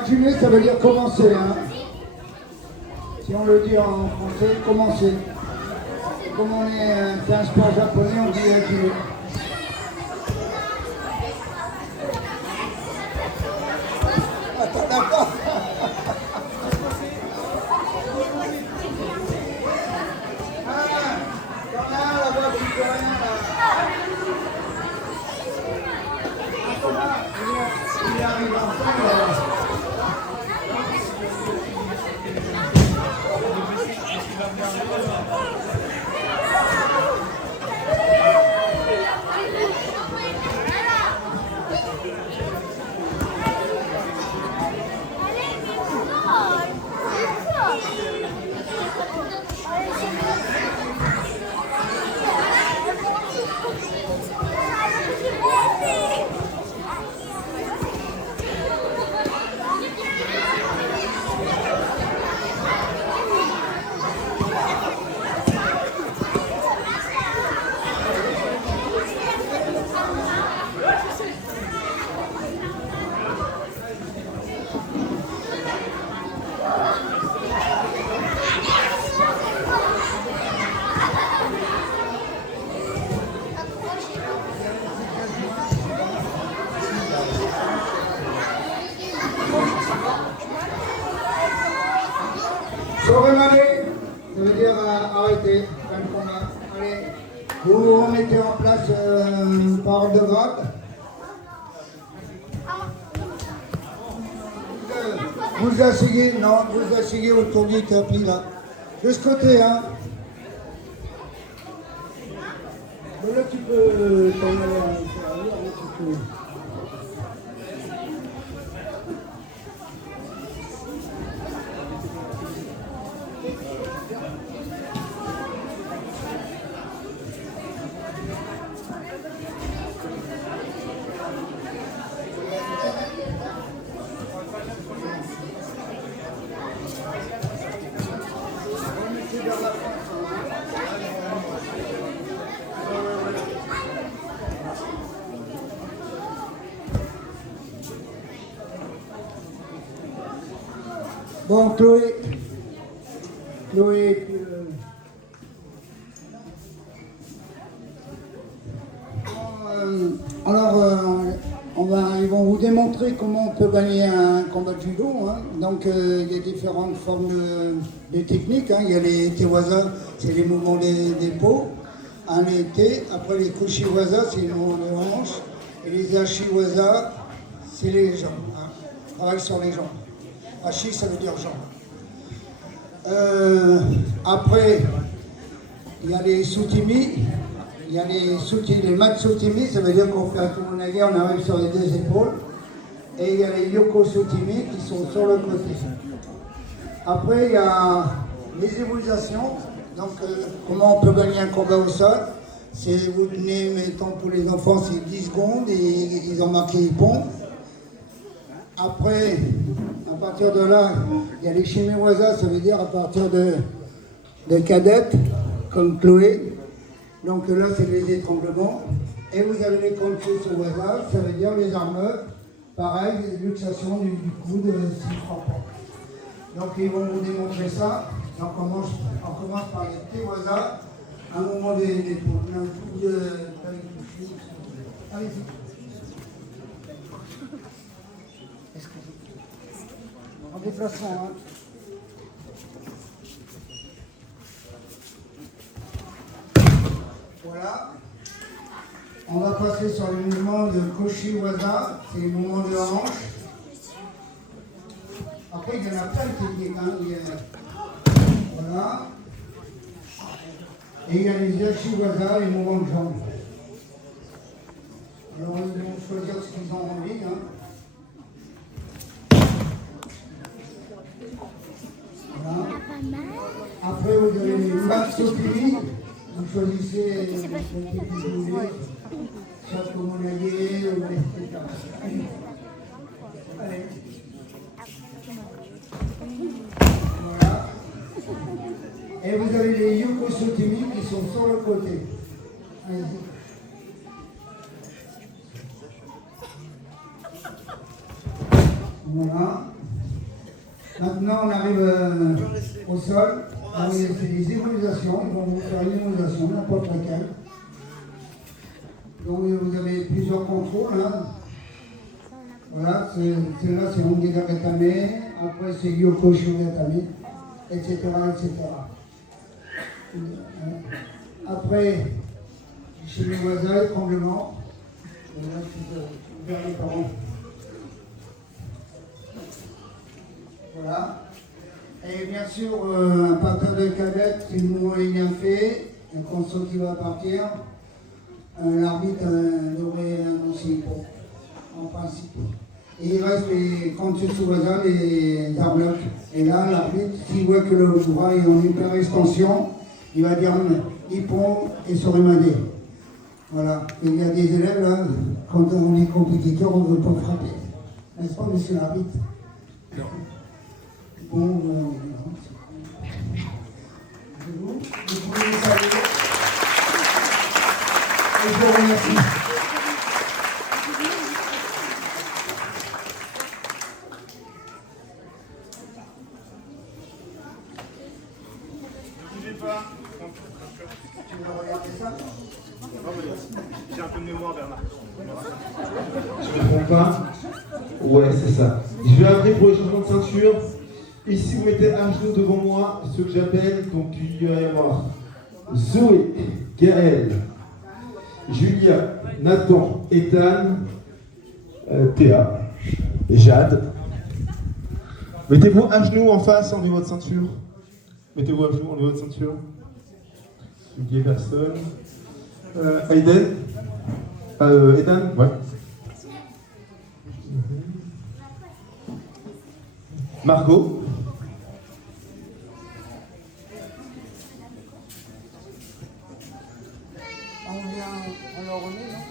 Continuer, ça veut dire commencer. Hein. Si on le dit en français, commencer. Comme on est c'est un sport japonais, on dit continuer. Attends, d'accord. Il arrive enfin. Soremane, ça veut dire arrêter, fin de combat. Allez, vous vous remettez en place par ordre de grade. Vous asseyez, non, vous asseyez autour du tapis là. De ce côté, hein. Mais là, tu peux t'en aller à l'intérieur, là, tu peux. Bon, Chloé, puis ils vont vous démontrer comment on peut gagner un combat de judo. Hein. Donc, il y a différentes formes de techniques. Hein. Il y a les tewaza, c'est les mouvements des peaux. Hein, les te. Après, les kushiwaza, c'est les mouvements des hanches. Et les ashiwaza, c'est les jambes. Hein. Travail sur les jambes. Hachi, ça veut dire jambes. Après, il y a les sutimi. Il y a les matsutimi, ça veut dire qu'on fait un tomonage, on arrive sur les deux épaules. Et il y a les yokosutimi qui sont sur le côté. Après, il y a les évolutions. Donc, comment on peut gagner un combat au sol? C'est vous tenez, mettons pour les enfants, c'est 10 secondes et ils ont marqué Ippon. Après, à partir de là, il y a les shimiwaza, ça veut dire à partir de cadettes, comme Chloé. Donc là, c'est les étranglements. Et vous avez les konchu sur waza, ça veut dire les armes. Pareil, les luxations du coude, si je comprends pas. Donc ils vont vous démontrer ça. Donc on commence par les tewaza, un moment des un coup de allez-y. En déplacement, hein. Voilà. On va passer sur le mouvement de Koshiwaza, c'est le mouvement de hanche. Après, il y en a plein de techniques. Hein. Voilà. Et il y a les Yashiwaza, les mouvements de jambes. Alors, ils vont choisir ce qu'ils ont envie. Hein. Voilà. Après, vous avez les Matsukiri. Vous choisissez ce que vous voulez, soit comme on a dit, ou etc. Allez. Voilà. Et vous avez les yokosutimi qui sont sur le côté. Allez-y. Voilà. Maintenant, on arrive au sol. C'est des immunisations. Ils vont vous faire une immunisation, n'importe laquelle. Donc, vous avez plusieurs contrôles. Hein. Voilà, celui-là, c'est Onguedaretame. Après, c'est Yoko Shuretame, etc., etc. Après, chez les voisins, étranglement. Là, je vais vers les parents. Voilà. Et bien sûr, à partir de cadette, si le mouvement est bien fait, le console qui va partir, l'arbitre devrait annoncer en principe. Et il reste quand c'est sous voisin, les armes. Et là, l'arbitre, s'il voit que le bras est en hyper extension, il va dire hippon et se remader. Voilà. Et il y a des élèves là, quand on est compétiteur, on ne veut pas frapper. N'est-ce pas, monsieur l'arbitre? Bon, vous pouvez les saluer. Et je vous remercie. Ne bougez pas. Tu veux regarder ça? J'ai un peu de mémoire, Bernard. Je ne comprends pas. Ouais, c'est ça. Je vais après pour les changements de ceinture. Ici, vous mettez un genou devant moi, ce que j'appelle, donc il va y avoir Zoé, Gaël, Julia, Nathan, Ethan, Théa et Jade. Mettez-vous un genou en face, enlevez votre ceinture. Mettez-vous un genou, enlevez votre ceinture. N'oubliez personne. Aiden. Ethan, ouais. Margot. On le remet, non?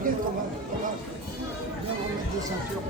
Viens, on va remettre des ceintures.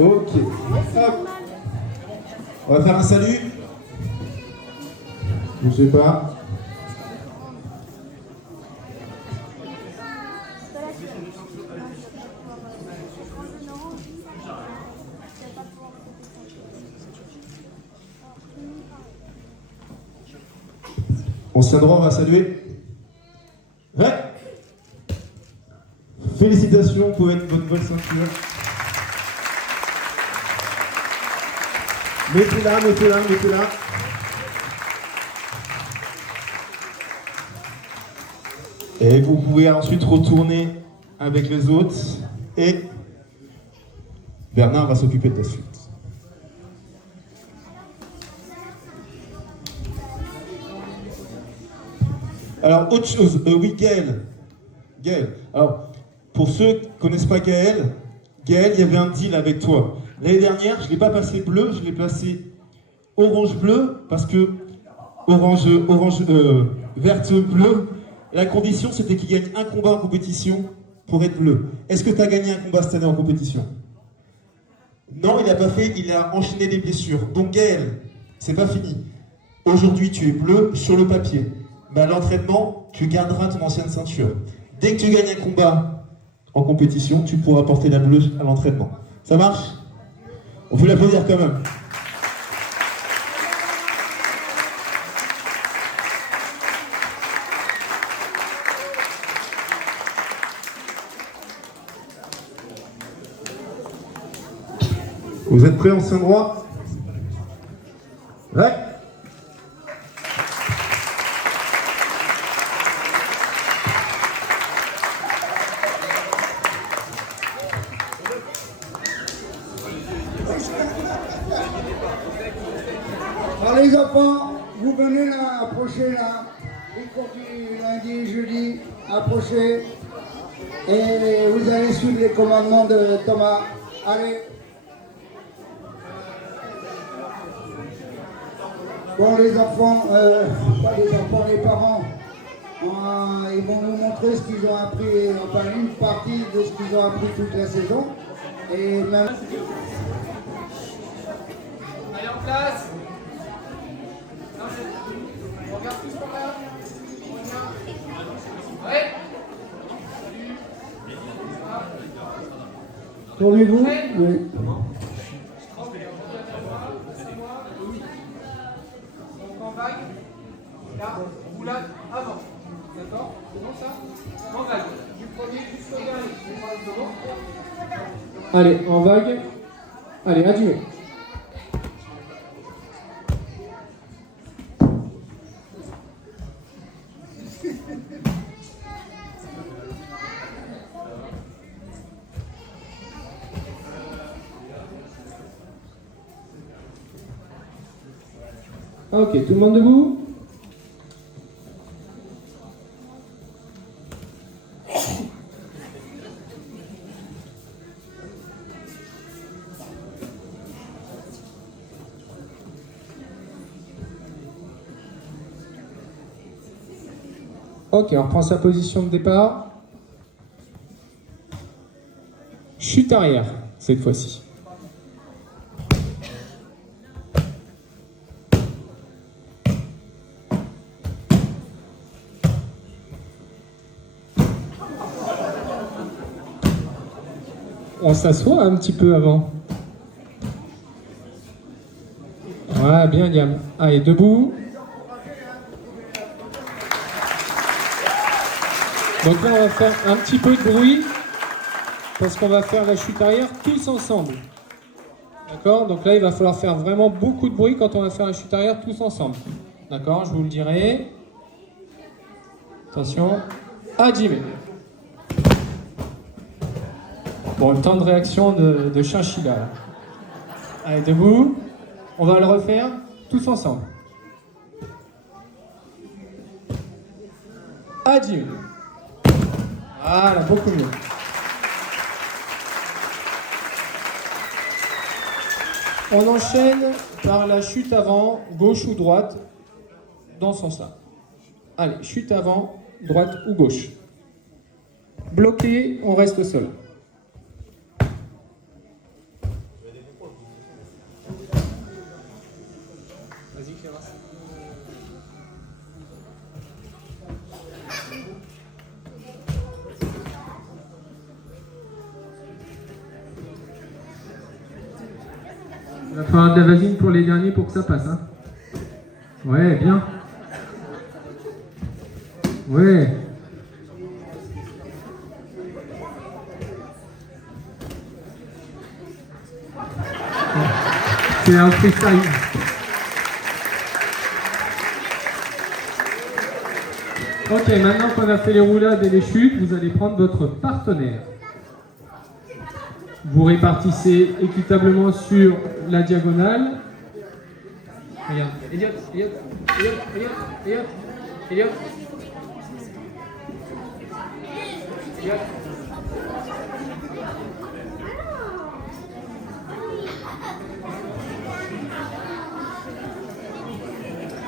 Ok. Hop. On va faire un salut. Je sais pas. On se tient droit, on va saluer. Ouais. Félicitations pour une bonne ceinture. Mettez-la, mettez-la, mettez-la. Et vous pouvez ensuite retourner avec les autres. Et Bernard va s'occuper de la suite. Alors, autre chose. Oui, Gaël. Gaël. Alors, pour ceux qui ne connaissent pas Gaël, Gaël, il y avait un deal avec toi. L'année dernière, je ne l'ai pas passé bleu, je l'ai placé orange-bleu, parce que verte-bleu, la condition c'était qu'il gagne un combat en compétition pour être bleu. Est-ce que tu as gagné un combat cette année en compétition? Non, il n'a pas fait, il a enchaîné les blessures. Donc Gaël, c'est pas fini. Aujourd'hui, tu es bleu sur le papier. Mais à l'entraînement, tu garderas ton ancienne ceinture. Dès que tu gagnes un combat en compétition, tu pourras porter la bleue à l'entraînement. Ça marche? On peut l'applaudir quand même. Vous êtes prêts, on se tient droit? les enfants, vous venez là, approchez là. Les cours du lundi, jeudi, approchez. Et vous allez suivre les commandements de Thomas. Allez. Bon, les enfants, pas les enfants, les parents, ils vont nous montrer ce qu'ils ont appris, enfin une partie de ce qu'ils ont appris toute la saison. Et même... Allez en place. On regarde tous par là. Ouais. Tournez-vous. Oui. En vague. Là, roulade avant. D'accord? C'est bon ça? En vague. Du premier jusqu'au dernier. Allez, en vague. Allez, adieu. Ok, tout le monde debout? Ok, on reprend sa position de départ. Chute arrière, cette fois-ci. On s'assoit un petit peu avant. Voilà, bien, Diam. Allez, debout. Donc là, on va faire un petit peu de bruit parce qu'on va faire la chute arrière tous ensemble. D'accord? Donc là, il va falloir faire vraiment beaucoup de bruit quand on va faire la chute arrière tous ensemble. D'accord? Je vous le dirai. Attention. À Jimmy. Bon, le temps de réaction de Chinchilla. Là. Allez, debout. On va le refaire tous ensemble. À Jimmy. Voilà, beaucoup mieux. On enchaîne par la chute avant, gauche ou droite, dans ce sens-là. Allez, chute avant, droite ou gauche. Bloqué, on reste au sol. Vas-y, Firas. Il va falloir de la vasine pour les derniers pour que ça passe. Hein. Ouais, bien. Ouais. C'est un freestyle. Ok, maintenant qu'on a fait les roulades et les chutes, vous allez prendre votre partenaire. Vous répartissez équitablement sur la diagonale. Regarde, Elliot, Elliot, Elliot, Elliot, Elliot, Elliot. Elliot.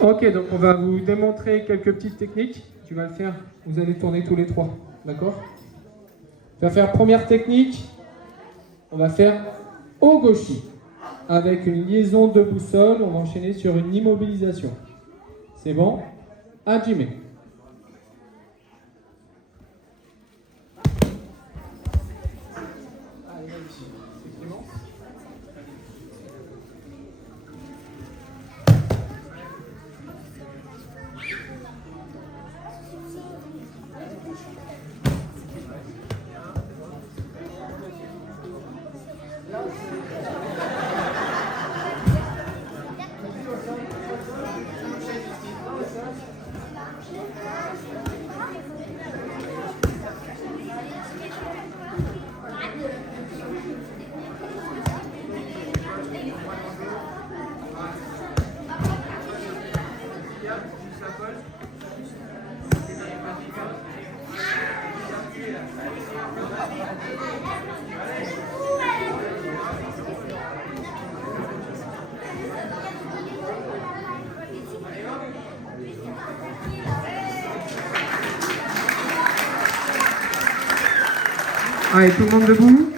Ok, donc on va vous démontrer quelques petites techniques. Tu vas le faire, vous allez tourner tous les trois, d'accord? Tu vas faire première technique. On va faire au gauchi. Avec une liaison de boussole, on va enchaîner sur une immobilisation. C'est bon? À Jimmy. Allez, tout le monde debout.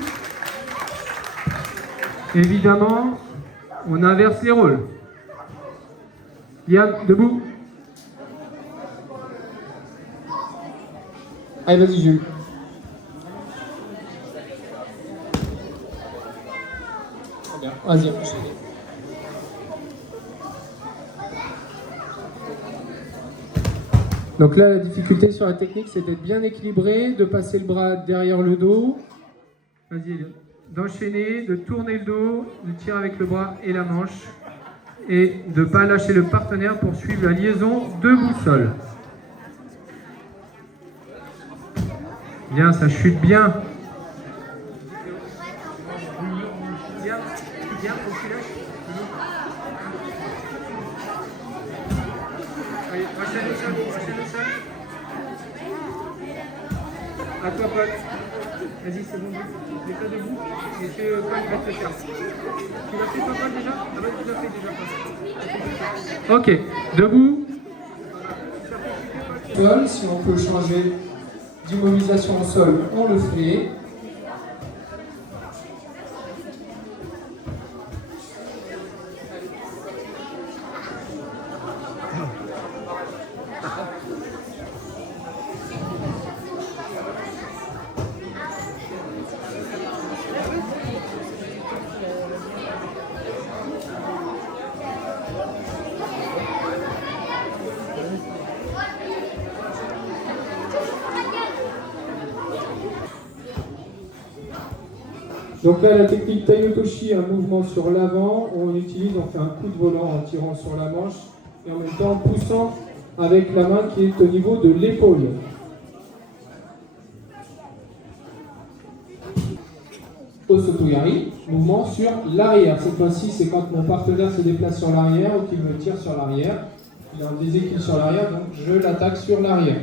Évidemment, on inverse les rôles. Yann, debout. Allez, vas-y, Jules. Très bien, vas-y, enchaîne. Donc là, la difficulté sur la technique, c'est d'être bien équilibré, de passer le bras derrière le dos. Vas-y, d'enchaîner, de tourner le dos, de tirer avec le bras et la manche. Et de ne pas lâcher le partenaire pour suivre la liaison de boussole. Bien, ça chute bien. Bien, bien, allez, enchaîne le sol, enchaîne le sol. À toi, Paul. Vas-y, c'est bon. Mets-toi debout. Et fais Paul va te faire. Tu l'as fait, Paul, déjà? Ah bah, tu l'as fait déjà, Paul. Ok, debout. Paul, si on peut changer d'immobilisation au sol, on le fait. Donc là, la technique Taiotoshi, un mouvement sur l'avant, on fait un coup de volant en tirant sur la manche et en même temps en poussant avec la main qui est au niveau de l'épaule. Osotogari, mouvement sur l'arrière. Cette fois-ci, c'est quand mon partenaire se déplace sur l'arrière ou qu'il me tire sur l'arrière. Il a un déséquilibre sur l'arrière, donc je l'attaque sur l'arrière.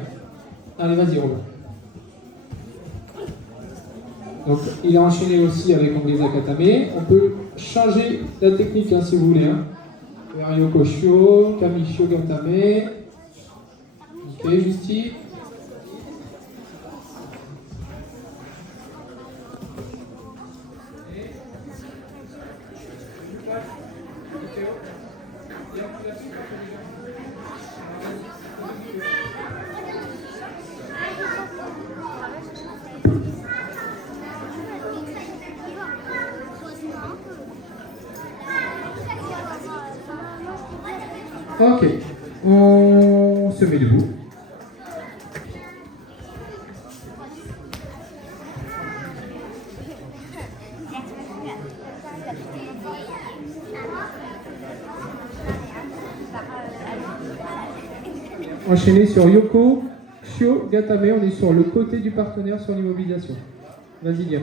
Allez, vas-y, Robert. Donc, il a enchaîné aussi avec Ongeza Katame. On peut changer la technique hein, si vous voulez. Hein. Ryoko Shio, Kamisho Katame. Ok, Justi. Ok, on se met debout. Enchaîné sur Yoko, Shio, Gatame, on est sur le côté du partenaire sur l'immobilisation. Vas-y, viens.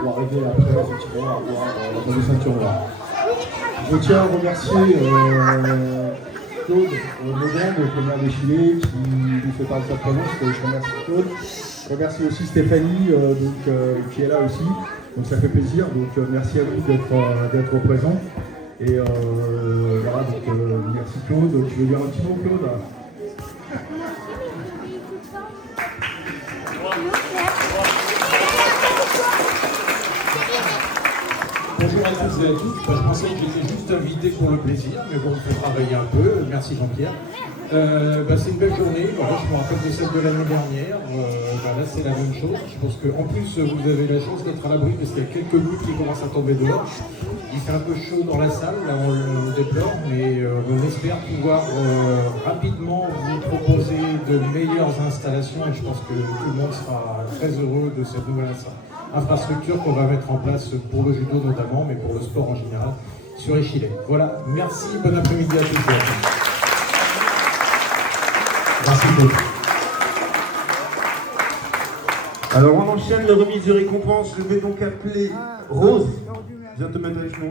Pour arriver après effectivement à avoir la fameuse ceinture noire. Je tiens à remercier Claude Moderne de Première Défilé qui nous fait part de sa présence. Je remercie Claude. Je remercie aussi Stéphanie qui est là aussi. Donc ça fait plaisir. Donc merci à vous d'être présents. Et voilà, donc merci Claude. Tu veux dire un petit mot, Claude? Bonjour à toutes et à tous. Je pensais que j'étais juste invité pour le plaisir, mais bon, on peut travailler un peu. Merci Jean-Pierre. C'est une belle journée. Voilà, je me rappelle de celle de l'année dernière. Là, c'est la même chose. Je pense qu'en plus, vous avez la chance d'être à l'abri parce qu'il y a quelques gouttes qui commencent à tomber dehors. Il fait un peu chaud dans la salle, là on le déplore, mais on espère pouvoir rapidement vous proposer de meilleures installations et je pense que tout le monde sera très heureux de cette nouvelle infrastructure qu'on va mettre en place pour le judo notamment, mais pour le sport en général, sur Échillais. Voilà, merci, bon après-midi à tous. Merci beaucoup. Alors on enchaîne la remise de récompense. Je vais donc appeler Rose. Viens te mettre avec nous.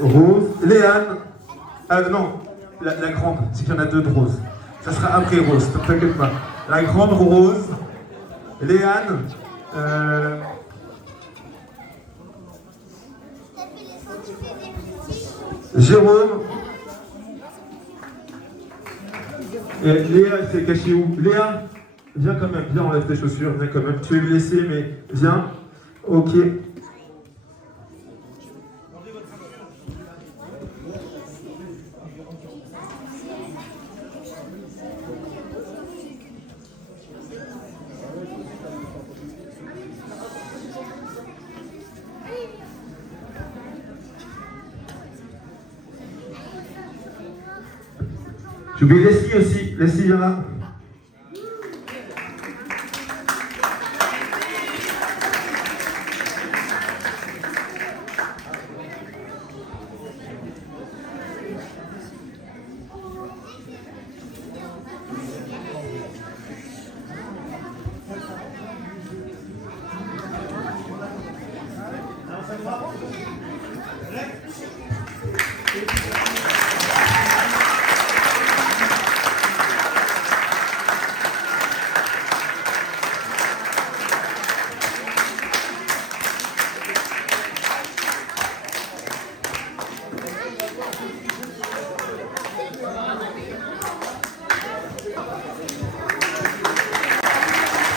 Rose, Léane. Non, la grande, c'est qu'il y en a deux de Rose. Ça sera après Rose, ne t'inquiète pas. La grande Rose, Léane. Jérôme. Et Léa, elle s'est cachée où? Léa, viens quand même, viens, enlève tes chaussures, viens quand même. Tu es blessée, mais viens. Ok. J'oublie Leslie aussi. Leslie, viens là.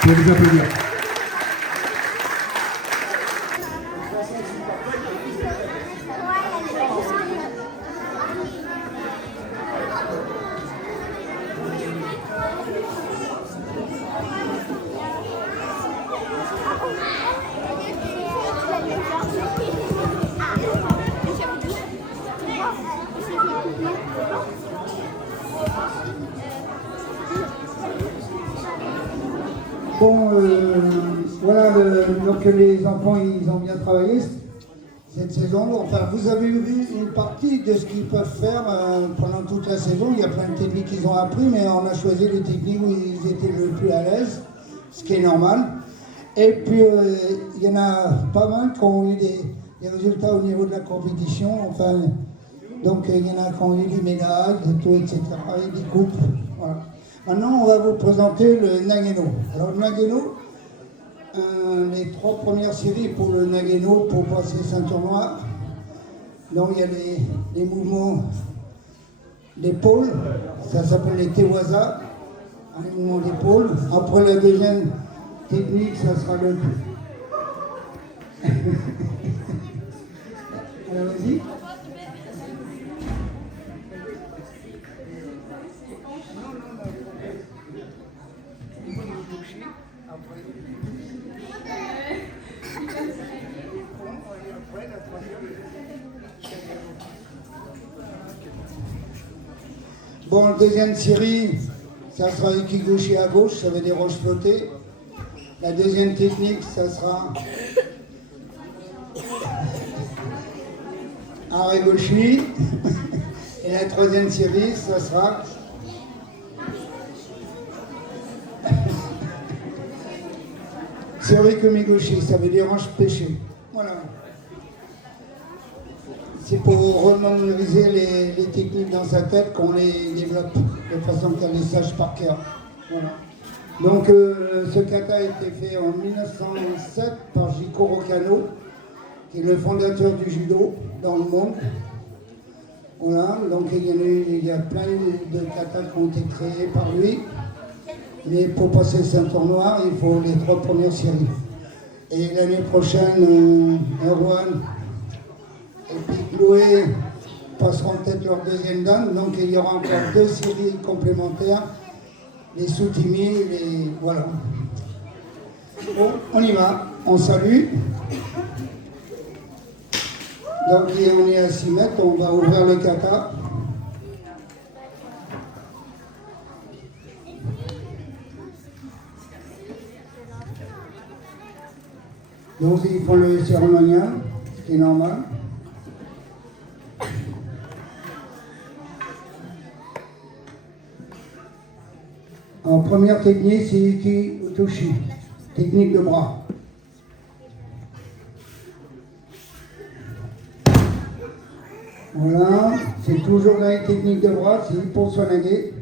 Pour les applaudir. Bon, voilà, donc les enfants, ils ont bien travaillé cette saison. Enfin, vous avez vu une partie de ce qu'ils peuvent faire pendant toute la saison. Il y a plein de techniques qu'ils ont appris, mais on a choisi les techniques où ils étaient le plus à l'aise, ce qui est normal. Et puis, il y en a pas mal qui ont eu des résultats au niveau de la compétition. Enfin, donc, il y en a qui ont eu des médailles, et tout, etc., et des coupes. Voilà. Maintenant, on va vous présenter le Nageno. Alors, le Nageno, les 3 premières séries pour le Nageno, pour passer ceinture noire. Donc, il y a les mouvements d'épaule, ça s'appelle les Tewaza, les mouvements d'épaule. Après, la deuxième technique, ça sera le... Alors, vas-y. Bon, la deuxième série, ça sera Ikigoshi à gauche, ça veut dire roche flottée. La deuxième technique, ça sera Aregoshi. Et la troisième série, ça sera Seorikumigoshi, ça veut dire hanche pêchée. Voilà. C'est pour remémoriser les techniques dans sa tête qu'on les développe de façon qu'elle les sache par cœur. Voilà. Donc ce kata a été fait en 1907 par Jikoro Kano, qui est le fondateur du judo dans le monde. Voilà, donc il y a plein de katas qui ont été créés par lui. Mais pour passer le ceinture noire, il faut les 3 premières séries. Et l'année prochaine, Erwan et puis Chloé passeront peut-être leur deuxième dame. Donc il y aura encore 2 séries complémentaires. Les sous-timis, les... voilà. Bon, on y va. On salue. Donc on est à 6 mètres, on va ouvrir le kata. Donc ils font le cérémonial, ce qui est normal. En première technique, c'est Iki Utoshi, technique de bras. Voilà, c'est toujours dans les techniques de bras, c'est Ippo Sonage.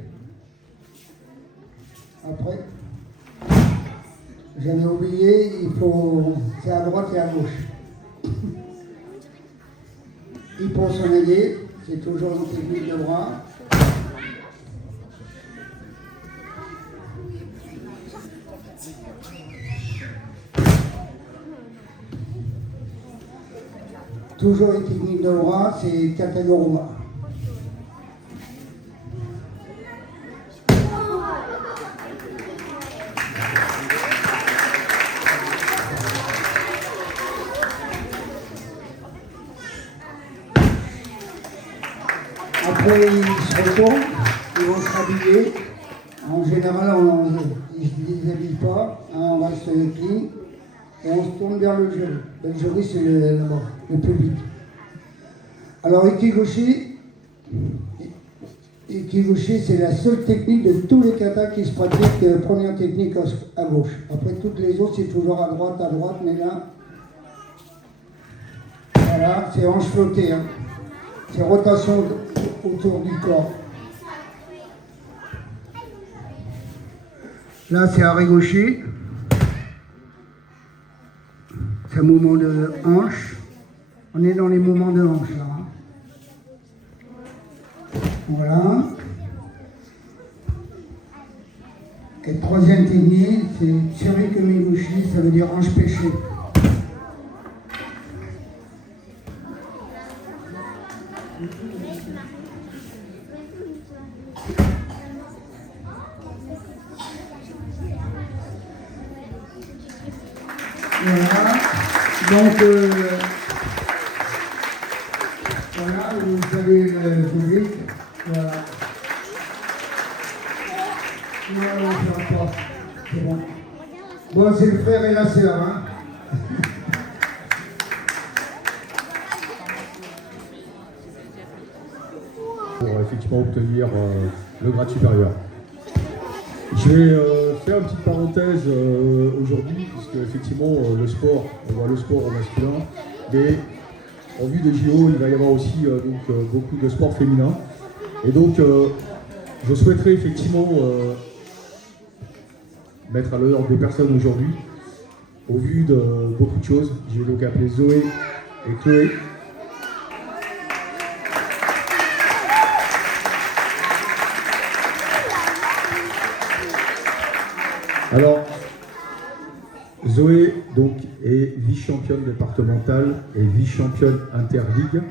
Après, j'avais oublié, c'est à droite et à gauche. Ippo Sonage, c'est toujours une technique de bras. Toujours une technique de bras, c'est Katagoruma. Après, ils se retournent, ils vont se rhabiller. En général, ils ne se déshabillent pas, on reste clean. Et on se tourne vers le jury. Le jury, c'est le public. Alors, Ikigoshi, c'est la seule technique de tous les katas qui se pratiquent, première technique à gauche. Après, toutes les autres, c'est toujours à droite, mais là, voilà, c'est hanche flottée. Hein. C'est rotation autour du corps. Là, c'est Arigoshi. C'est un mouvement de hanche. On est dans les mouvements de hanche là. Hein. Voilà. Et troisième technique, c'est Tsurikumigoshi, ça veut dire hanche pêchée. Voilà. Donc, voilà, vous avez le public. Voilà. Non, ça va pas. C'est bon. Bon, c'est le frère et la sœur, hein. Pour effectivement obtenir le grade supérieur. Je vais faire une petite parenthèse aujourd'hui, puisque effectivement le sport, on voit le sport au masculin, mais en vue des JO, il va y avoir aussi beaucoup de sport féminin. Et donc je souhaiterais effectivement mettre à l'honneur des personnes aujourd'hui, au vu de beaucoup de choses. J'ai donc appelé Zoé et Chloé. Alors, Zoé donc, est vice-championne départementale et vice-championne interligue.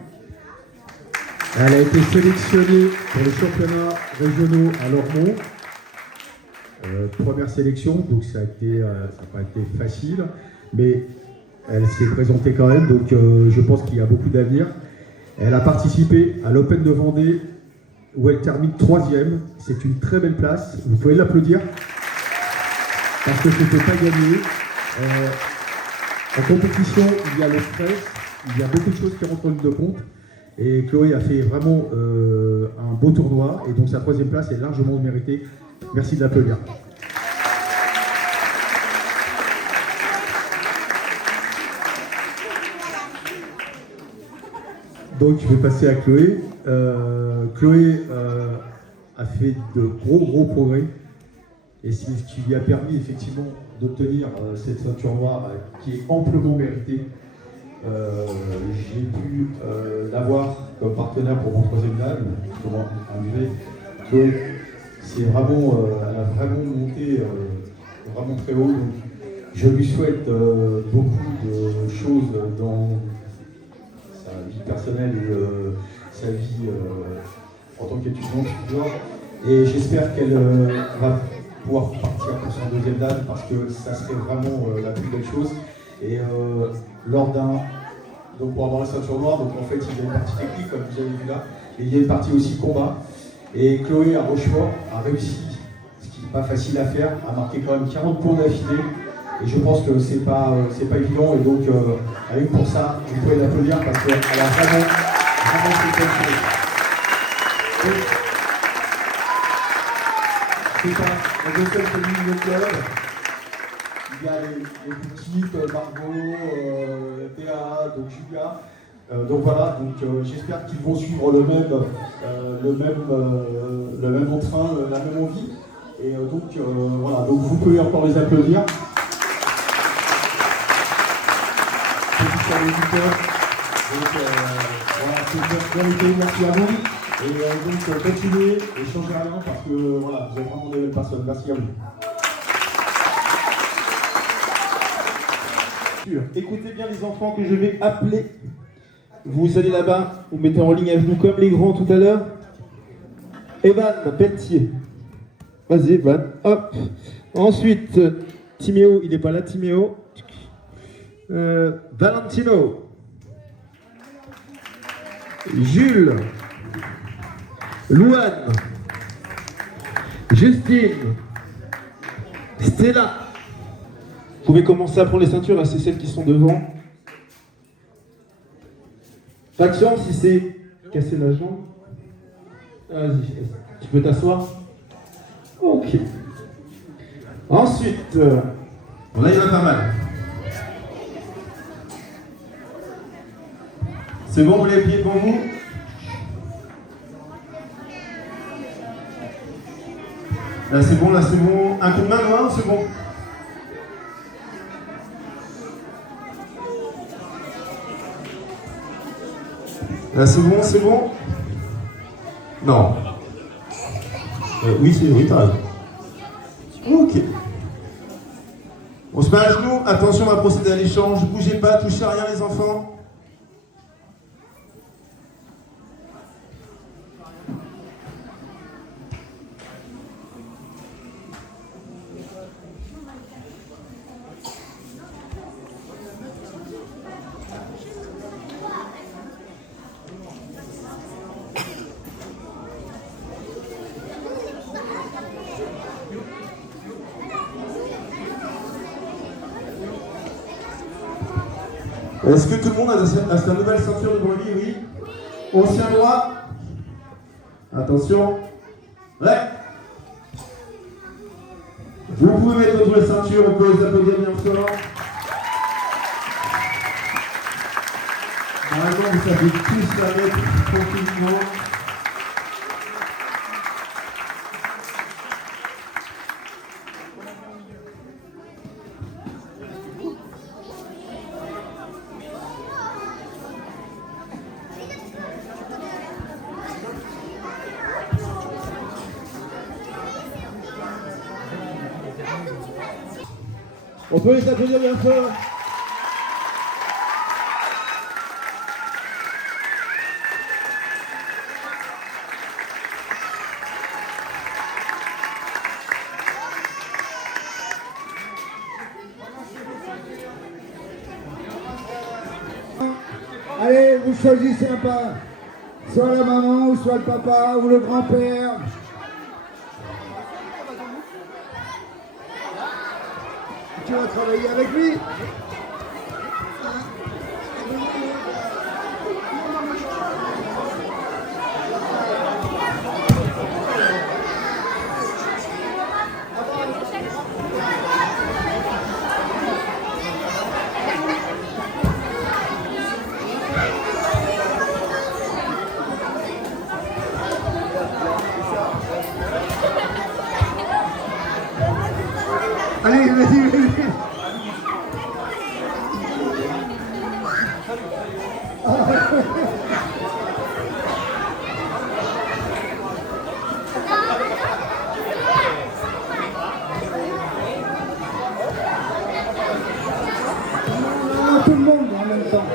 Elle a été sélectionnée pour les championnats régionaux à Lormont. Première sélection, donc ça n'a pas été facile, mais elle s'est présentée quand même, donc je pense qu'il y a beaucoup d'avenir. Elle a participé à l'Open de Vendée où elle termine 3e. C'est une très belle place, vous pouvez l'applaudir. Parce que ce n'était pas gagné. En compétition, il y a le stress, il y a beaucoup de choses qui rentrent en ligne de compte. Et Chloé a fait vraiment un beau tournoi. Et donc sa 3e place est largement méritée. Merci de l'applaudir. Donc je vais passer à Chloé. Chloé a fait de gros progrès. Et c'est ce qui lui a permis effectivement d'obtenir cette ceinture noire qui est amplement méritée. J'ai pu l'avoir comme partenaire pour mon 3e dan, comme invité. Donc c'est vraiment, elle a vraiment monté vraiment très haut. Donc, je lui souhaite beaucoup de choses dans sa vie personnelle et sa vie en tant qu'étudiante. Et j'espère qu'elle va pouvoir partir pour son 2e dan parce que ça serait vraiment la plus belle chose. Et lors d'un donc pour avoir la ceinture noire. Donc en fait, il y a une partie technique, comme vous avez vu là, et il y a une partie aussi combat. Et Chloé à Rochefort a réussi, ce qui n'est pas facile à faire, a marqué quand même 40 points d'affilée. Et je pense que c'est pas évident. Et donc, rien que pour ça, vous pouvez l'applaudir parce qu'elle a vraiment fait quelque chose. C'est ça, la deuxième commune de club. Il y a les petites, Margot, Théa, donc Julia. Donc voilà, j'espère qu'ils vont suivre le même entrain, la même envie. Et voilà, donc vous pouvez encore les applaudir. Voilà, c'est bien été, merci à vous. Et donc continuez et changez rien parce que voilà, vous êtes vraiment des belles personnes. Merci à vous. Écoutez bien les enfants que je vais appeler. Vous allez là-bas, vous mettez en ligne avec nous comme les grands tout à l'heure. Evan Pelletier. Vas-y Evan, hop. Ensuite, Timéo, il n'est pas là Timéo. Valentino. Jules. Louane. Justine. Stella. Vous pouvez commencer à prendre les ceintures, là c'est celles qui sont devant. Pas de chance si c'est casser la jambe. Vas-y, tu peux t'asseoir. Ok. Ensuite, là il y en a pas mal. C'est bon, vous les pieds devant vous? Là c'est bon, là c'est bon. Un coup de main noir, c'est bon. Là c'est bon, c'est bon. Non. Oui, t'as raison. Ok. On se met à genoux. Attention, on va procéder à l'échange. Bougez pas, touchez à rien les enfants. Est-ce que tout le monde a sa nouvelle ceinture devant lui? Oui. On tient droit. Attention. Ouais. Vous pouvez mettre votre nouvelle ceinture, on peut les applaudir bien fort. Normalement, vous savez tous la mettre tranquillement. On peut les applaudir bien fort. Allez, vous choisissez un pas. Soit la maman, ou soit le papa, ou le grand-père. Tu vas travailler avec lui. Allez, vas-y, vas-y. Tout le monde en même temps.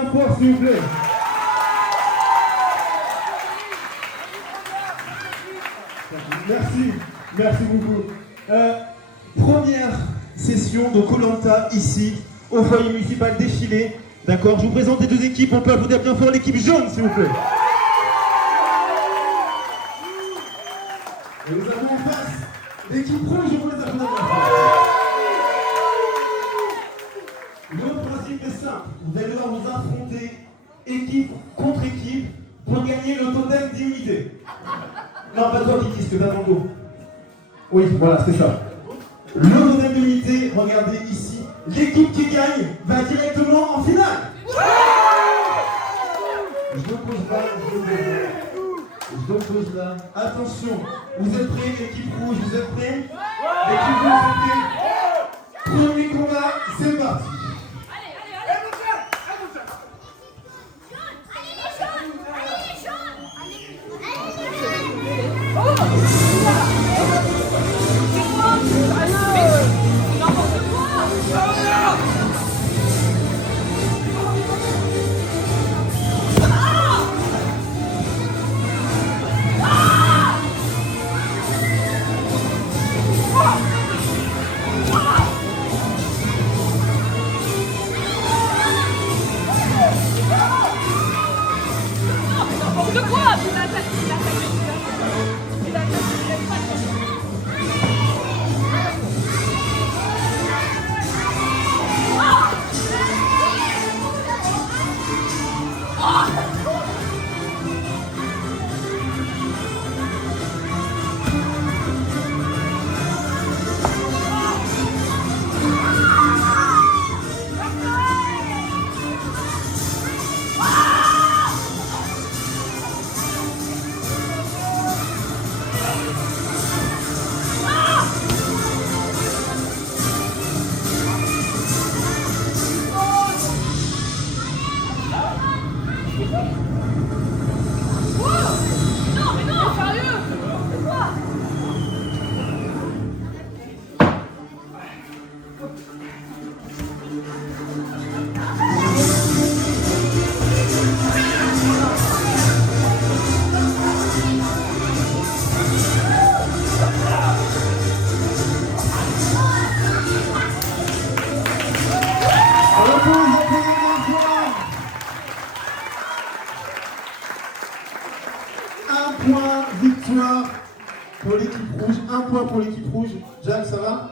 bien fort, s'il vous plaît. Merci beaucoup. Première session de Koh-Lanta ici, au foyer municipal défilé. D'accord, je vous présente les deux équipes. On peut applaudir bien fort l'équipe jaune, s'il vous plaît. Et nous avons en face l'équipe rouge, je vous les applaudir bien fort. Le principe est simple. Vous allez devoir vous affronter équipe contre équipe pour gagner le totem d'immunité. Non, pas toi Kiki, ce que t'as dans le dos. Oui, voilà, c'est ça. Le totem d'immunité, regardez ici. L'équipe qui gagne va directement en finale. Je pose là. Attention, vous êtes prêts, l'équipe rouge, vous êtes prêts? L'équipe rouge, vous êtes prêts? Premier combat, c'est parti. De quoi? Pour l'équipe rouge, un point pour l'équipe rouge. Jacques, ça va?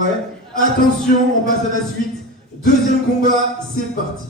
Ouais. Attention, on passe à la suite. Deuxième combat, c'est parti.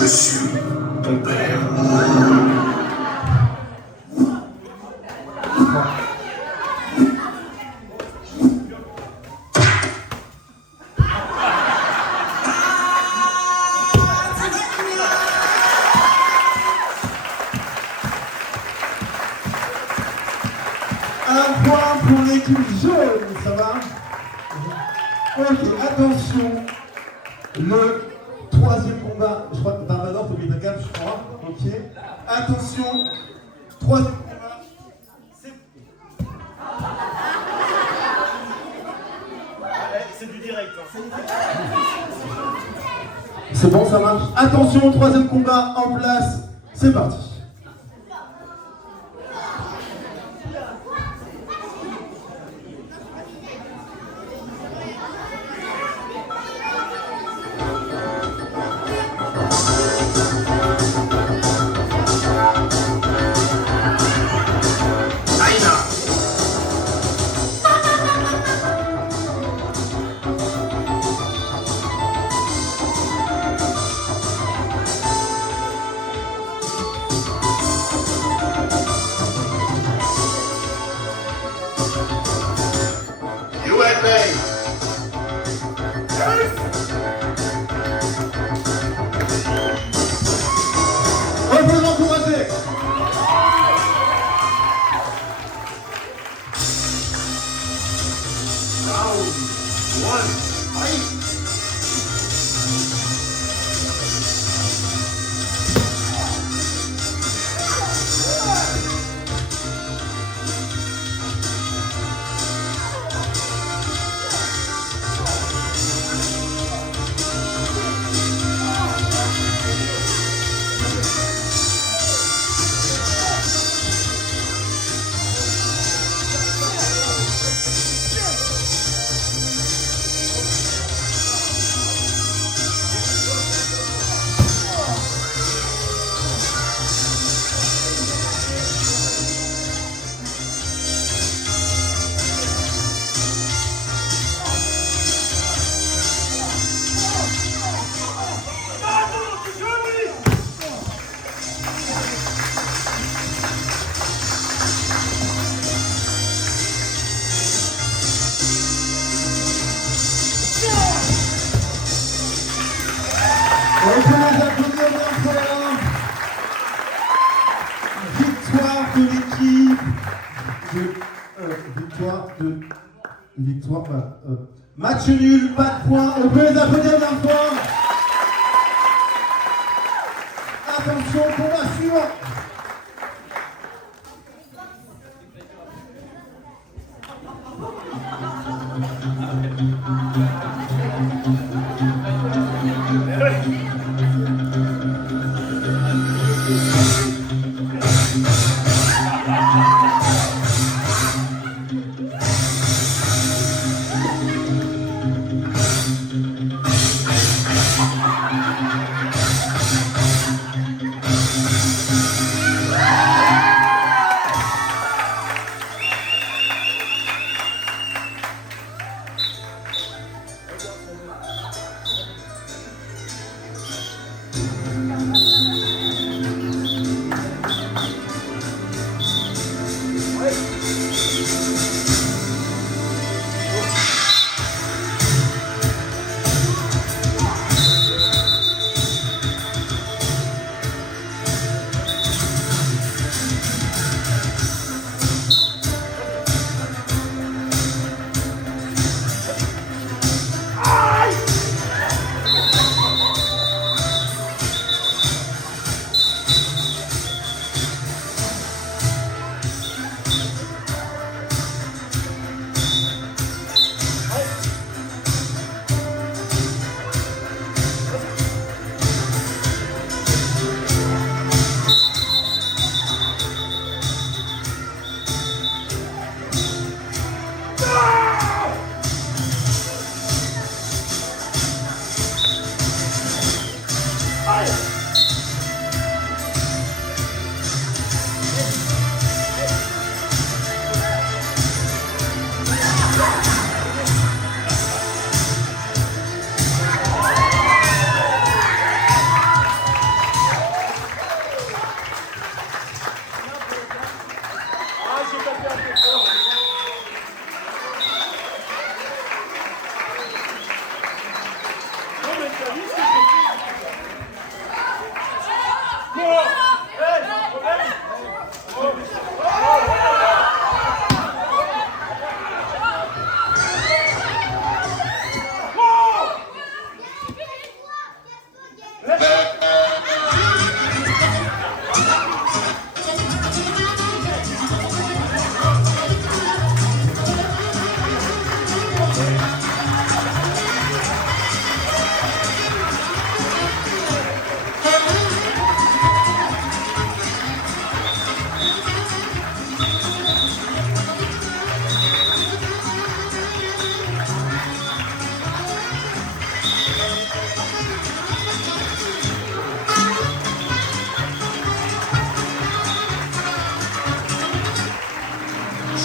Je suis ton père. Un point pour l'équipe jaune, ça va? Ok, attention. Le troisième combat, je crois que Barbador, faut mettre un cap, je crois. Ok. Attention, troisième combat. C'est bon, ça marche. Attention, troisième combat en place. C'est parti. On peut l'encourager. On peut les applaudir encore. Victoire de l'équipe. Victoire. Match nul, pas de points. On peut les applaudir encore. Attention, combat suivant.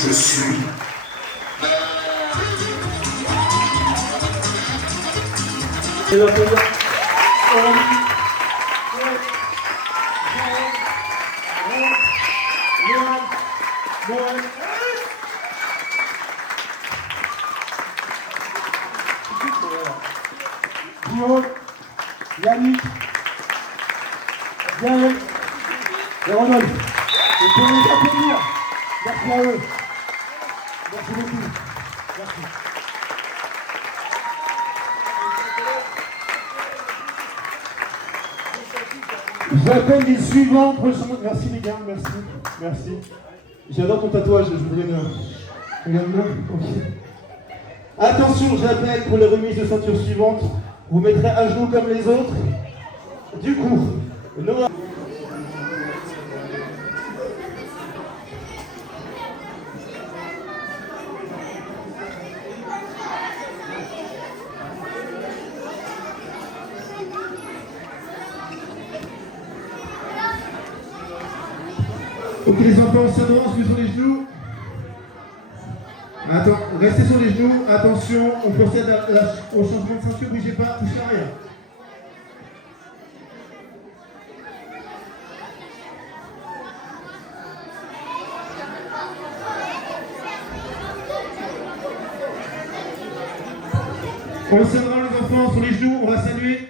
Je suis. Et la première. Guillaume, Yannick, Gaël et Ronald. Vous pouvez les applaudir. Merci à eux. Merci beaucoup. Merci. J'appelle les suivants. Merci les gars, merci. Merci. J'adore ton tatouage, je voudrais une. Regarde-le. Ok. Attention, j'appelle pour les remises de ceinture suivantes. Vous mettrez à genoux comme les autres. Du coup, Noah. Ok les enfants, on s'avance, sur les genoux. Attends, restez sur les genoux, attention, on procède au changement de ceinture, bougez pas, touchez à rien. On s'aidera les enfants sur les genoux, on va saluer.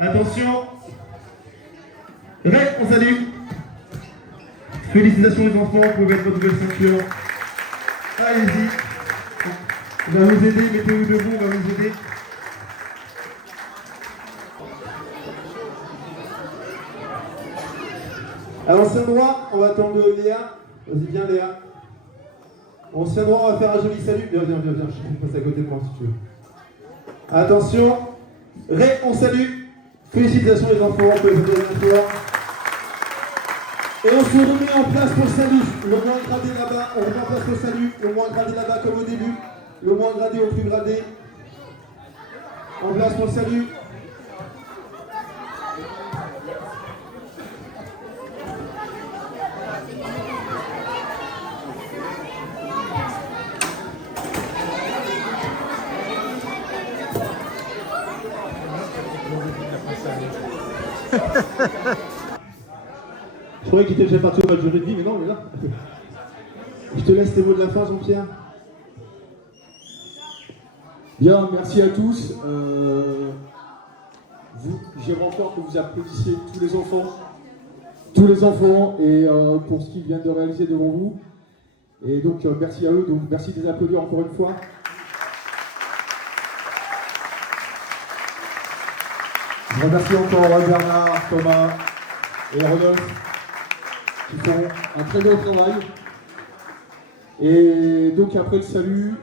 Attention. Ré, on salue. Félicitations les enfants, vous pouvez mettre votre nouvelle ceinture. Allez-y. On va vous aider, mettez-vous debout, on va vous aider. Alors on se tient droit, on va attendre Léa. Vas-y, viens Léa. On se tient droit, on va faire un joli salut. Viens, je passe à côté de moi si tu veux. Attention. Ré, on salue. Félicitations les enfants, on peut les aider à la. Et on se remet en place pour le salut. Le moins gradé là-bas, on remet en place le salut. Le moins gradé là-bas comme au début. Le moins gradé au plus gradé. En place pour le salut. Je croyais qu'il était déjà parti au match de rugby, mais non, il est là. Je te laisse tes mots de la fin, Jean-Pierre. Bien, merci à tous. J'aimerais encore que vous applaudissiez tous les enfants, et pour ce qu'ils viennent de réaliser devant vous. Et donc, merci à eux, donc merci de les applaudir encore une fois. Je remercie encore Bernard, Thomas et Rodolphe qui font un très bon travail. Et donc après le salut,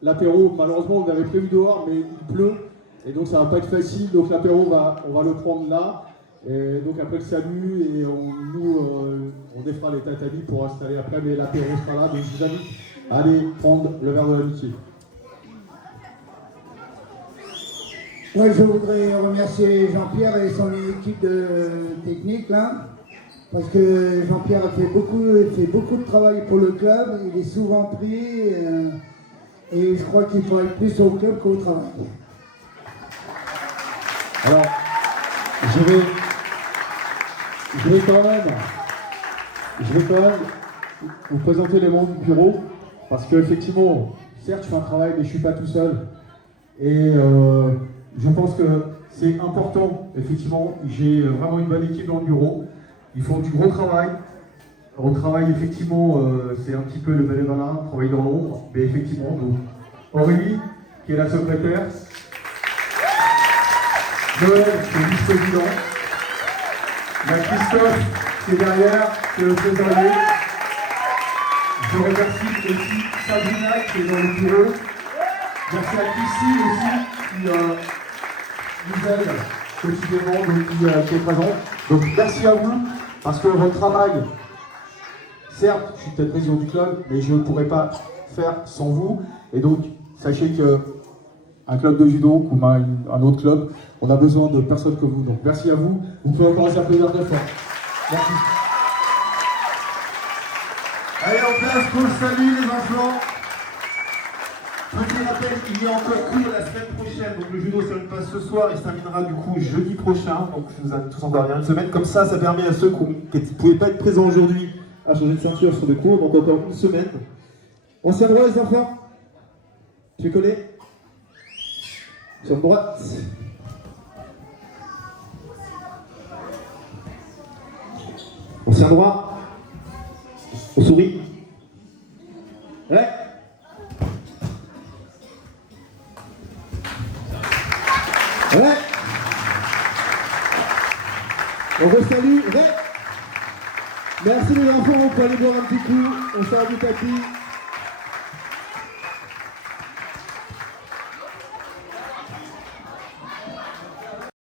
l'apéro, malheureusement on avait prévu dehors mais il pleut et donc ça va pas être facile, donc l'apéro on va le prendre là. Et donc après le salut, et on défera les tatamis pour installer après, mais l'apéro sera là, donc je vous invite à aller prendre le verre de l'amitié. Moi, je voudrais remercier Jean-Pierre et son équipe de technique là, parce que Jean-Pierre fait beaucoup de travail pour le club, il est souvent pris et je crois qu'il faut être plus au club qu'au travail. Alors, je vais quand même vous présenter les membres du bureau, parce qu'effectivement, certes je fais un travail, mais je ne suis pas tout seul. Et je pense que c'est important, effectivement, j'ai vraiment une bonne équipe dans le bureau. Ils font du gros travail. On travaille effectivement, c'est un petit peu le bénévolat, on travaille dans l'ombre, mais effectivement, donc Aurélie, qui est la secrétaire, Noël, qui est le vice-président, la Christophe, qui est derrière, qui est le trésorier. Je remercie aussi Sabrina, qui est dans le bureau. Merci à Christine aussi, qui nous aide quotidiennement, donc qui est présente. Donc merci à vous, parce que votre travail, certes, je suis peut-être président du club, mais je ne pourrais pas faire sans vous. Et donc, sachez qu'un club de judo, comme un autre club, on a besoin de personnes comme vous. Donc merci à vous. Vous pouvez encore les applaudir très fort. Merci. Allez, en place pour le salut les enfants. Petit rappel, il y a encore cours la semaine prochaine. Donc le judo se passe ce soir et se terminera du coup jeudi prochain. Donc je vous invite tous encore à venir une semaine. Comme ça permet à ceux qui ne pouvaient pas être présents aujourd'hui à changer de ceinture sur le cours. Donc encore une semaine. Ancien droit les enfants. Tu es collé. Sur droite. Ancien droit. On sourit. Ouais. Ouais. On vous salue. Ouais. Merci les enfants, on peut aller boire un petit coup. On sort du tapis.